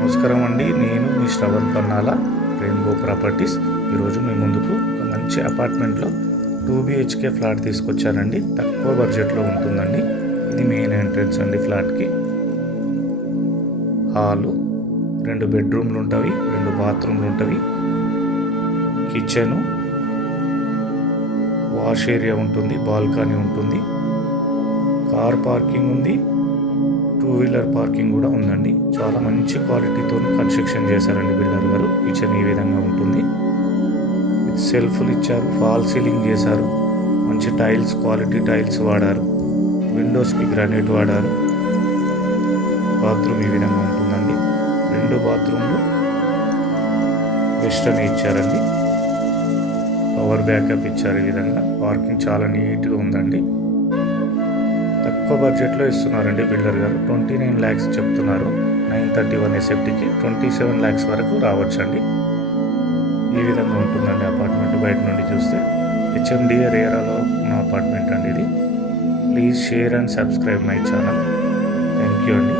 నమస్కారం అండి. నేను మీ శ్రవణ్ పన్నాల, రెయిన్బో ప్రాపర్టీస్. ఈరోజు మీ ముందుకు ఒక మంచి అపార్ట్మెంట్లో 2 BHK ఫ్లాట్ తీసుకొచ్చానండి. తక్కువ బడ్జెట్లో ఉంటుందండి. ఇది మెయిన్ ఎంట్రన్స్ అండి. ఫ్లాట్కి హాలు, 2 బెడ్రూమ్లు ఉంటాయి, 2 బాత్రూమ్లు ఉంటాయి, కిచెను, వాష్ ఏరియా ఉంటుంది, బాల్కనీ ఉంటుంది, కార్ పార్కింగ్ ఉంది, 2 వీలర్ పార్కింగ్ కూడా ఉందండి. చాలా మంచి క్వాలిటీతో కన్స్ట్రక్షన్ చేశారండి బిల్డర్ గారు. కిచెన్ ఈ విధంగా ఉంటుంది. విత్ సెల్ఫ్లు ఇచ్చారు, ఫాల్ సీలింగ్ చేశారు, మంచి టైల్స్, క్వాలిటీ టైల్స్ వాడారు, విండోస్కి గ్రానైట్ వాడారు. బాత్రూమ్ ఈ విధంగా ఉంటుందండి. 2 బాత్రూమ్లు వెస్టర్న్ ఇచ్చారండి. పవర్ బ్యాకప్ ఇచ్చారు. ఈ విధంగా పార్కింగ్ చాలా నీట్గా ఉందండి. తక్కువ బడ్జెట్లో ఇస్తున్నారండి బిల్డర్ గారు. 29 lakhs చెప్తున్నారు. 931 SFTకి 27 lakhs వరకు రావచ్చండి. ఈ విధంగా ఉంటుందండి అపార్ట్మెంట్. బయట నుండి చూస్తే HMDA ఏరియాలో ఉన్న అపార్ట్మెంట్ అండి ఇది. Please share and subscribe my channel. Thank you అండి.